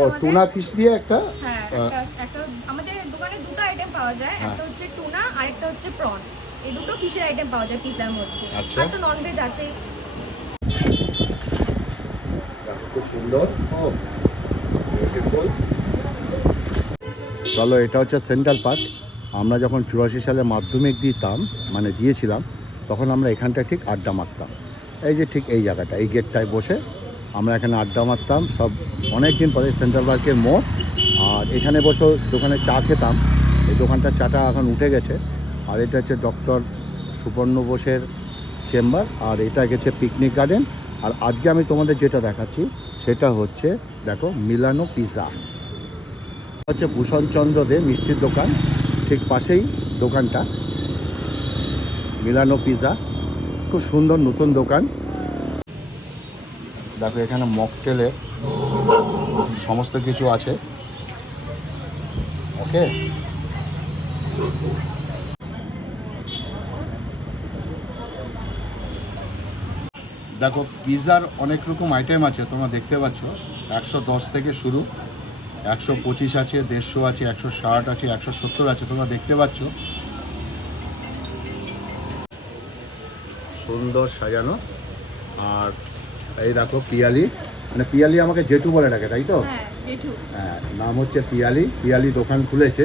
ও tuna fish দিয়ে একটা হ্যাঁ একটা আমাদের দোকানে দুটো আইটেম পাওয়া যায়, একটা হচ্ছে টুনা আর একটা হচ্ছে প্রন। এই দুটো ফিশের আইটেম পাওয়া যায় পিৎজার মধ্যে। আচ্ছা। আর তো ননভেজ আছেই। খুব সুন্দর। ও বিউটিফুল। চলো, এটা হচ্ছে সেন্ট্রাল পার্ক। আমরা যখন 84 সালে মাধ্যমিক দিয়েছিলাম, তখন আমরা এখানটায় ঠিক আড্ডা মারতাম। এই যে ঠিক এই জায়গাটা, এই গেটটায় বসে আমরা এখানে আড্ডা মারতাম সব। অনেক দিন পরে সেন্ট্রাল পার্কের মোড়, আর এখানে বসে দোকানে চা খেতাম। এই দোকানটার চাটা এখন উঠে গেছে। আর এটা হচ্ছে ডক্টর সুবর্ণ বোসের চেম্বার, আর এটা গেছে পিকনিক গার্ডেন। আর আজকে আমি তোমাদের যেটা দেখাচ্ছি সেটা হচ্ছে, দেখো, মিলানো পিৎজা। হচ্ছে ভূষণচন্দ্র দে মিষ্টির দোকান, ঠিক পাশেই দোকানটা, মিলানো পিৎজা। খুব সুন্দর নতুন দোকান। দেখো এখানে মকটেলের সমস্ত কিছু আছে। ওকে, দেখো পিৎজার অনেক রকম আইটেম আছে, তোমরা দেখতে পাচ্ছ। 110 থেকে শুরু, 125 আছে, 150 আছে, 160 আছে, 170 আছে, তোমরা দেখতে পাচ্ছ। সুন্দর সাজানো। আর এই দেখো পিয়ালি, মানে পিয়ালি আমাকে জেঠু বলে ডাকে, তাই তো? হ্যাঁ, নাম হচ্ছে পিয়ালি। পিয়ালি দোকান খুলেছে।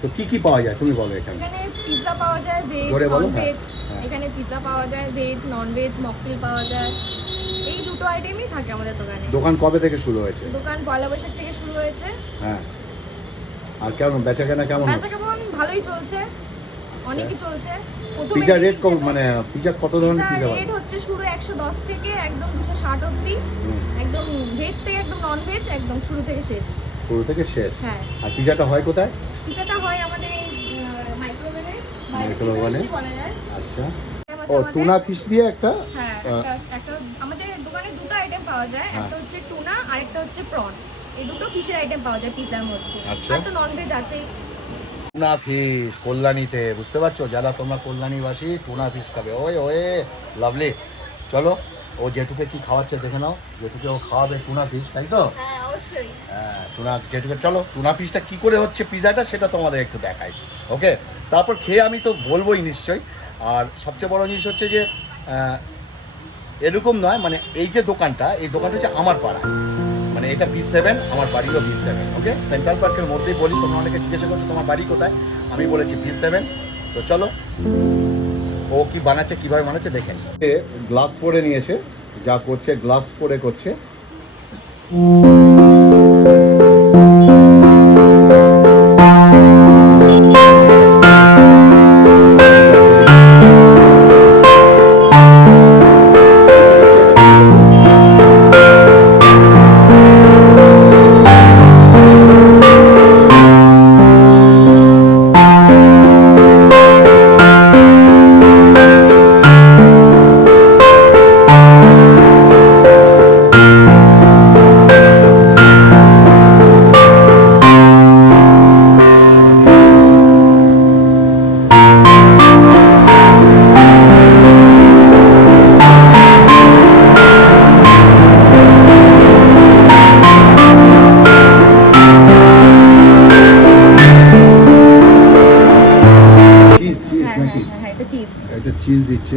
তো কি কি পাওয়া যায় তুমি বলো এখানে? এখানে পিৎজা পাওয়া যায়, ভেজ নন ভেজ। এখানে পিৎজা পাওয়া যায়, ভেজ নন ভেজ, মকটেল পাওয়া যায়। এই দুটো আইটেমই থাকে আমাদের দোকানে। দোকান কবে থেকে শুরু হয়েছে? দোকান পয়লা বৈশাখ থেকে শুরু হয়েছে। হ্যাঁ। আর কেমন বেচাকেনা কেমন? বেচাকেনা ভালোই চলছে, অনেকই চলছে। পিৎজা রেট কম, মানে পিৎজা কত ধরনের পিৎজা রেট হচ্ছে শুরু 110 থেকে একদম 260 অবধি। একদম ভেজ থেকে একদম নন ভেজ, একদম শুরু থেকে শেষ। শুরু থেকে শেষ। হ্যাঁ। আর পিৎজাটা হয় কোথায়? পিৎজাটা হয় আমাদের মাইক্রোওভেনে। বলা যায়। আচ্ছা। ও টুনা ফিশ দিয়ে একটা। হ্যাঁ, একটা আমাদের দোকানে দুটো আইটেম পাওয়া যায়, একটা হচ্ছে টুনা আর একটা হচ্ছে প্রন। এই দুটো ফিশের আইটেম পাওয়া যায় পিৎজার মধ্যে। আর তো ননভেজ আছেই। টুনা ফিশ কল্যাণীতে, বুঝতে পারছো? যারা তোমরা কল্যাণীবাসী, টুনা ফিশ খাবে। Way way, lovely. চলো, ও জেঠুকে কি খাওয়াচ্ছে দেখে নাও। জেঠুকে ও খাওয়াবে টুনা ফিশ, তাই তো? হ্যাঁ, অবশ্যই। হ্যাঁ, টুনা জেঠুকে। চলো, টুনা ফিশটা কি করে হচ্ছে পিৎজাটা সেটা তোমাদের একটু দেখাই। ওকে, তারপর খেয়ে আমি তো বলবোই নিশ্চয়ই। আর সবচেয়ে বড় জিনিস হচ্ছে যে এরকম নয়, মানে এই যে দোকানটা, এই দোকানটা হচ্ছে আমার পাড়া, মানে এটা B7, আমার বাড়িও B7। ওকে, সেন্ট্রাল পার্কের মধ্যেই বলি। তোমরা অনেকে জিজ্ঞাসা করছো তোমার বাড়ি কোথায়, আমি বলেছি B7। তো চলো, ও কি বানাচ্ছে, কিভাবে বানাচ্ছে দেখেন। গ্লাভস পরে নিয়েছে, যা করছে গ্লাভস পরে করছে। চিজ দিচ্ছে।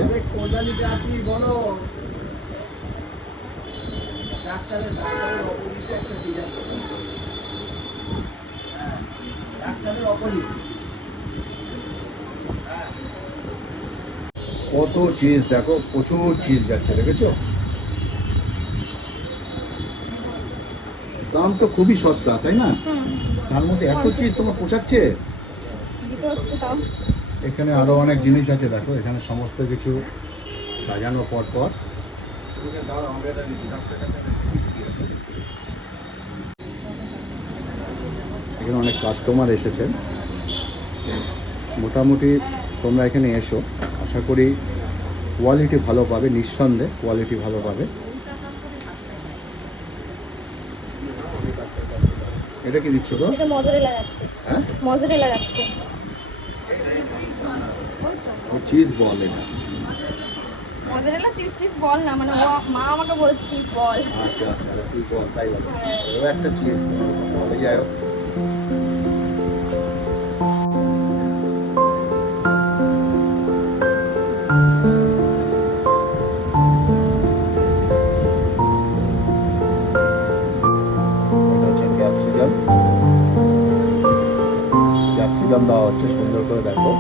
কত চিজ দেখো, প্রচুর চিজ যাচ্ছে, দেখেছো? দাম তো খুবই সস্তা, তাই না? তার মধ্যে এত চিজ তোমার পোষাচ্ছে? এখানে আরো অনেক জিনিস আছে, দেখো এখানে সমস্ত কিছু সাজানো পর পর। এখানে অনেক কাস্টমার এসেছেন। মোটামুটি তোমরা এখানে এসো, আশা করি কোয়ালিটি ভালো পাবে, নিঃসন্দেহে কোয়ালিটি ভালো পাবে। এটা কি দিচ্ছ তো? এটা মজরেলা যাচ্ছে। হ্যাঁ, মজরেলা যাচ্ছে। চিজ বল, এটা মজরেলা চিজ বল না, মানে ও মা আমাকে বলেছে চিজ বল। আচ্ছা আচ্ছা, তাই বলে ওরা একটা চিজ বলে যাই হোক। ক্যাপসিকাম দেওয়া হচ্ছে সুন্দর করে দেখো।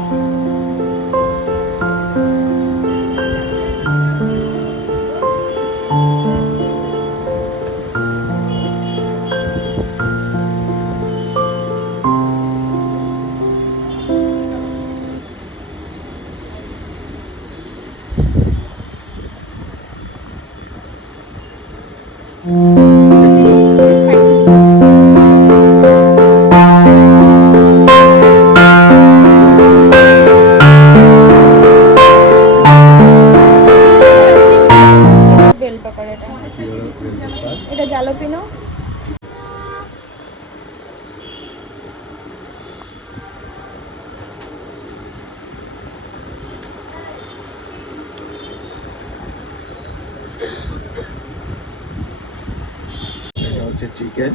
বেল পেপার এটা জালাপিনো। এটা হচ্ছে চিকেন।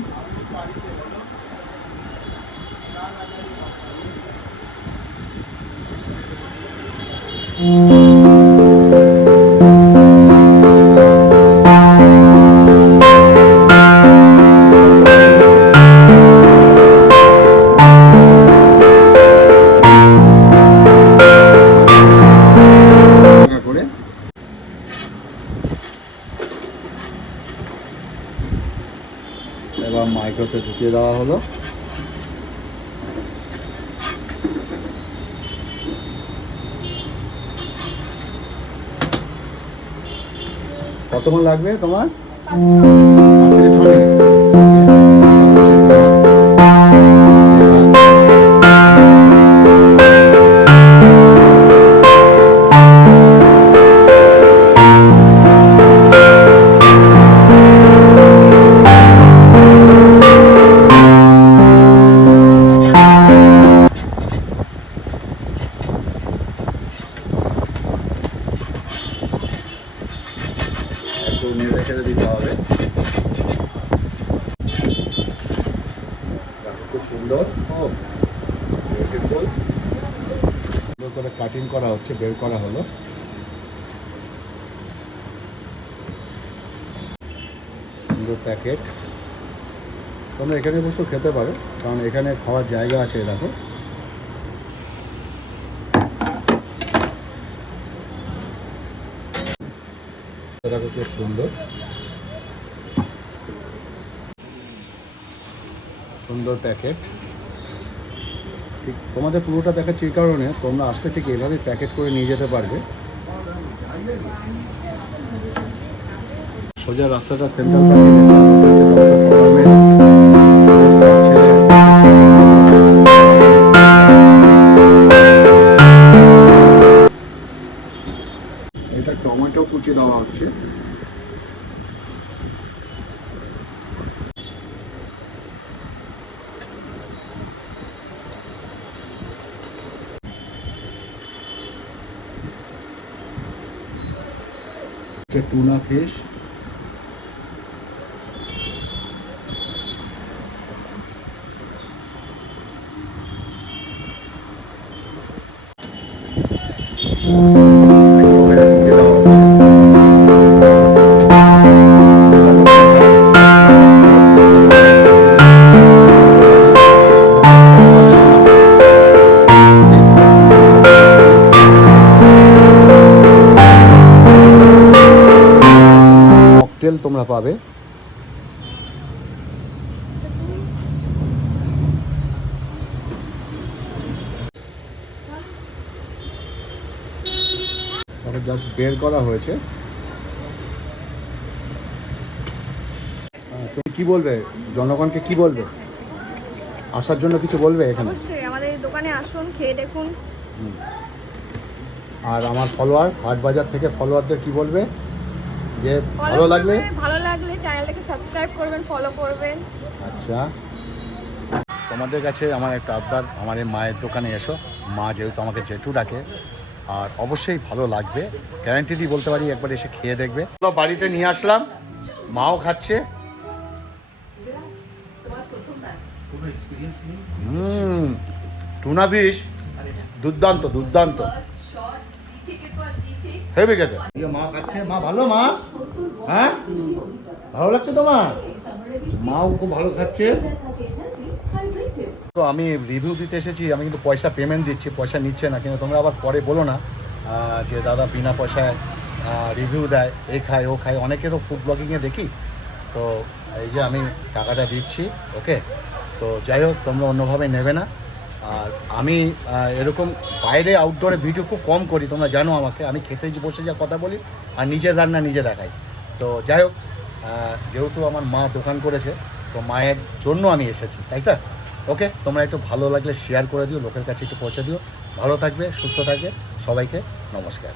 করে এবার মাইক্রোতে ঢুকিয়ে দেওয়া হলো। কতক্ষণ লাগবে তোমার? 5 থেকে 6 মিনিট। একটু নেড়ে ছেড়ে দিতে হবে। খুব সুন্দর, বিউটিফুল। সুন্দর করে কাটিং করা হচ্ছে, বের করা হলো। সুন্দর প্যাকেট। তোমরা এখানে বসেও খেতে পারো, কারণ এখানে খাওয়ার জায়গা আছে। দেখো দেখো খুব সুন্দর সুন্দর প্যাকেট। ঠিক তোমাদের পুরোটা দেখাচ্ছি এই কারণে, তোমরা আসতে ঠিক এভাবেই প্যাকেট করে নিয়ে যেতে পারবে। সোজা রাস্তাটা সেন্ট্রাল এটা টমেটো কুচি দেওয়া হচ্ছে। টুনা ফিশ, ককটেল তোমরা পাবে। জাস্ট বের করা হয়েছে। তুমি কি বলবে জনগণকে, কি বলবে আসার জন্য, কিছু বলবে এখানে? অবশ্যই আমাদের দোকানে আসুন, খেয়ে দেখুন। আর আমার ফলোয়ার, হাটবাজার থেকে ফলোয়ারদের কি বলবে যে ভালো লাগলে চ্যানেলটাকে সাবস্ক্রাইব করবেন, ফলো করবেন। আচ্ছা, তোমাদের কাছে আমার একটা আবদার, আমার এই মায়ের দোকানে এসো। মা যেহেতু আমাকে জেঠু ডাকে, আর অবশ্যই ভালো লাগবে, গ্যারান্টি দিয়ে বলতে পারি। একবার এসে খেয়ে দেখবে। বাড়িতে নিয়ে আসলাম, মাও খাচ্ছে, টুনা ফিশ দুর্দান্ত দুর্দান্ত হেভি গেছে। মা খাচ্ছে, মা ভালো, মা হ্যাঁ ভালো লাগছে তোমার? মাও খুব ভালো খাচ্ছে। তো আমি রিভিউ দিতে এসেছি, আমি কিন্তু পয়সা পেমেন্ট দিচ্ছি, পয়সা নিচ্ছে না, কিন্তু তোমরা আবার পরে বলো না যে দাদা বিনা পয়সায় রিভিউ দেয়, এ খায় ও খায়, অনেকেরও ফুড ব্লগিংয়ে দেখি। তো এই যে আমি টাকাটা দিচ্ছি, ওকে। তো যাই হোক, তোমরা অন্যভাবে নেবে না। আর আমি এরকম বাইরে আউটডোরে ভিডিও খুব কম করি, তোমরা জানো আমাকে, আমি খেতে বসে যা কথা বলি আর নিজের রান্না নিজে দেখাই। তো যাই হোক, যেহেতু আমার মা দোকান করেছে, তো মায়ের জন্য আমি এসেছি, তাই তো? ওকে, তোমরা একটু ভালো লাগলে শেয়ার করে দিও, লোকের কাছে একটু পৌঁছে দিও। ভালো থাকবে, সুস্থ থাকবে, সবাইকে নমস্কার।